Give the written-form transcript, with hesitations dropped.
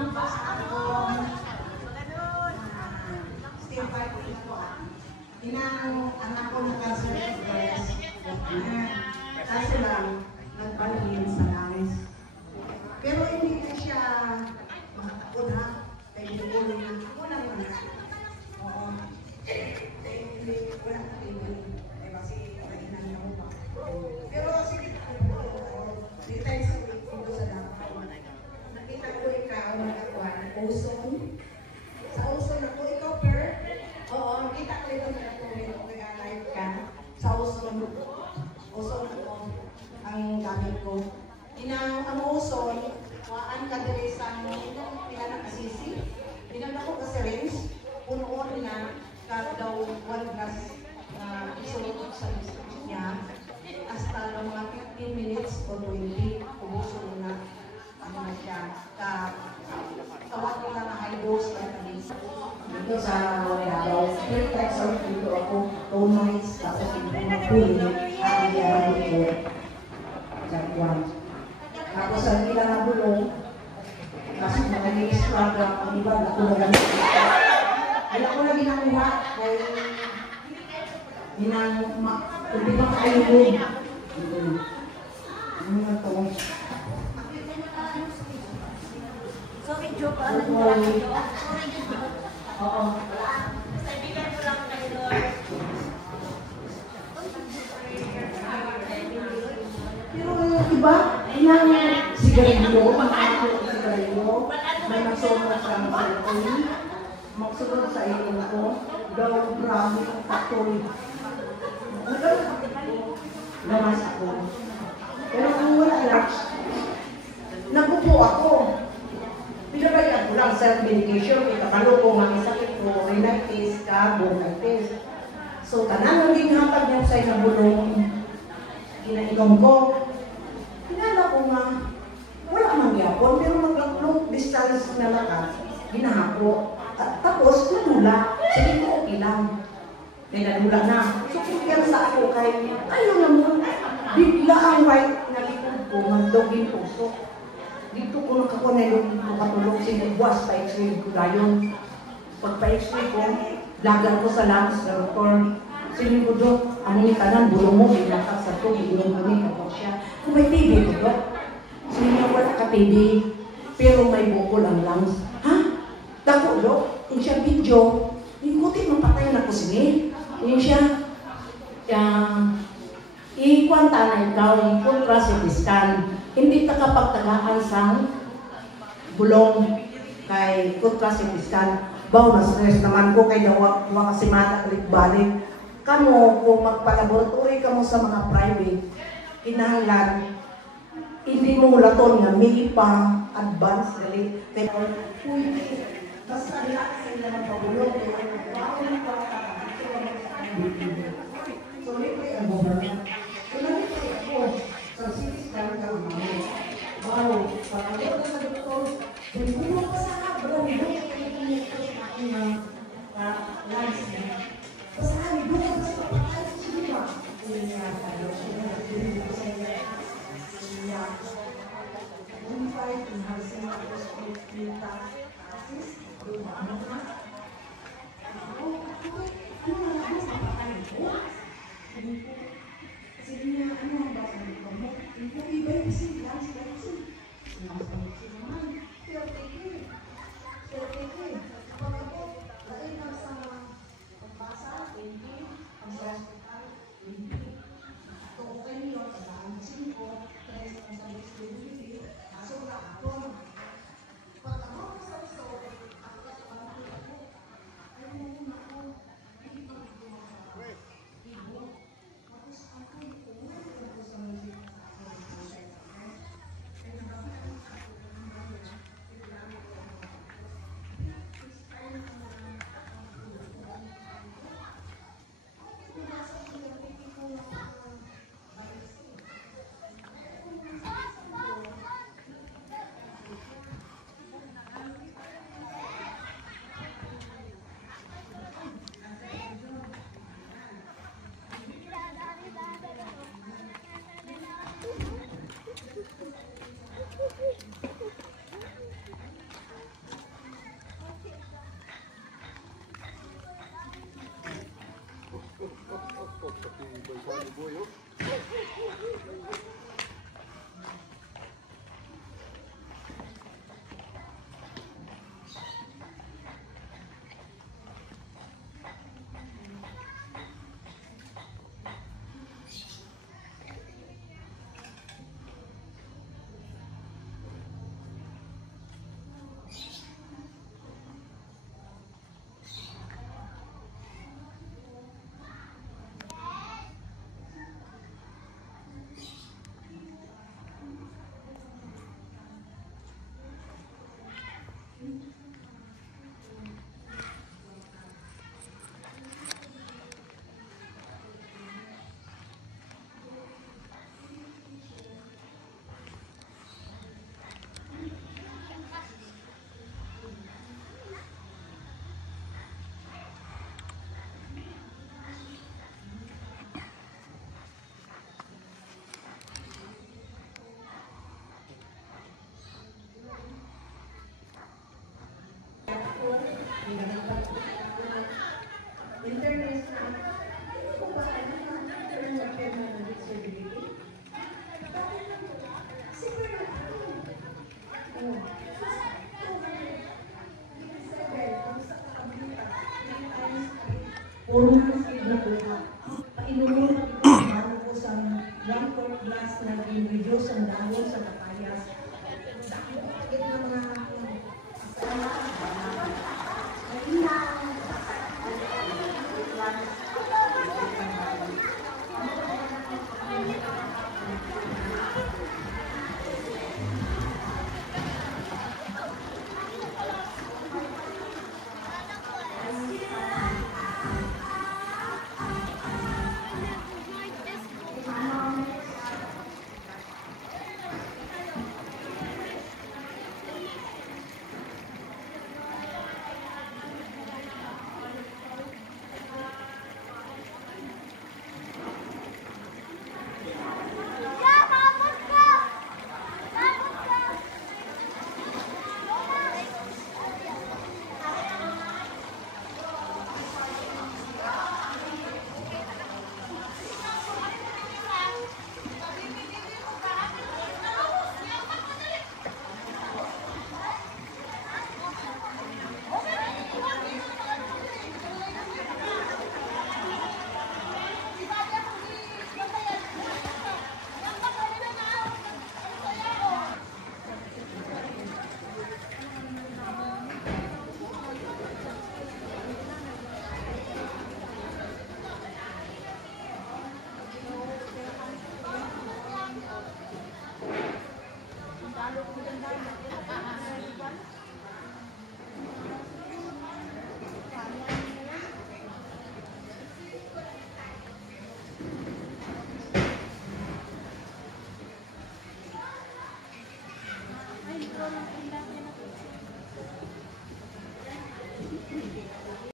Still fighting ako. Inang anak ko na cancer of breast. Kaso lang, nagbalangin sa lungs. Pero hindi na siya makatakot ha. Kaya hindi na. Ako lang naman. Oo. Hindi, wala na rin. Kasi kainan niya ko pa. Pero sige, di tayo sa dito sa dapat. Nakita ko ikaw, nakakuha, ozone. Sa ozone ako, ikaw per. Oo, nakita ko ito sa comment, nag-alive ka. Sa ozone. Ozone ako, ang gamit ko. Ang ozone, waan ka dire sa pinanang kasisi. Pinanang ko kasi rin, punoon na daw 1 glass isulot sa isip niya. Hasta lang mga 15 minutes o 20, ubuso na ano siya. Tawag ko na high dose vitamins. Dito sa Royal, 3 times a week dito ako, 2 nights, tapos pili, araw-araw ko. Jaguan. Tapos ang ilang na bulong, kasi naging struggle, ang iba, ako na lang. Ay ako na ginakuha, kay hindi ba kayo doon? Ano na ito? Sorry, joke. Oo. Sabihan ko lang kay Lord. Pero iba, inang sigarilyo, mga sigarilyo, may nagsunod sa cellphone, magsunod sa ilong ko, daw grabe ang patuloy. Lamas ako. Pero kung wala lang, nagupo ako. Pinabayad ko lang self-medication, ikakalo ko makisakit ko, rhinitis ka, bronchitis. So, tanang naging hatag niya sa inabulong, ginainom ko. Pinala ko nga, wala mang yapon, pero mag-long distance na lakad, ginahako. At tapos, nadula. Sige ko, okay lang. May nadula na. So, kumpiyansa ako kay, ayaw naman, bigla ang white na likod ko, magdoging puso. Dito ko nakakunay yung patulog, sinigwas, pa-x-ray ko dayon. Pag pa-x-ray ko, lagan ko sa lungs, sa doktor. Sinin ko, Dok, ano ni kanan, bulong mo, biglatak sa to, bigulong kami, kapag siya. Kung may TB ko, Dok. Sinin niya, wala ka TB, pero may bukol ang lungs. Ha? Dako, Dok, yung siya video, yung kuti mapatay na ko sini. Yung siya, i-kwanta na ikaw, yung contrast scan. Hindi ka kapagtagaan sa bulong kay contrast scan. Baw na stress naman ko kay dawa kasi balik-balik. Kamo, kung magpalaboratory ka mo sa mga private, kinahanglan, hindi mo laton nga may pa advance dali. Pero, basta lahat sila magpabulong. So, libre ang government. So, nalipay ako sa CT-scan ka ang mga. Wow, pagkakot na sa doktor, bumulong pa sa kabra, bumulong pa sa aking lungs niya. Basahan, bumulong pa sa kapatay, sige ba? Hindi niya tayo, hindi ko sa inyo. Siya, unified in housing hospital, Quinta, Asis, doon ba ano na? Sige niya, ano ang basa nito mo? Hindi ko ibay, kasi lang sila kasi. Sinasabi ko naman, pero teke. Kapag ako, lain lang sa pagbasa, 20, ang sa hospital, 20. Ito okay niyo, sa 5, 3 ang sa responsibility, kaso na ako. Pag ako sa International. Hindi ko ba ano yung permanent disability? Siguro ano? Puro na speed na po ka. Painumun na ito bago po sa 1/4 glass na reduce ang dahon sa papayas. Dahil po agad na mga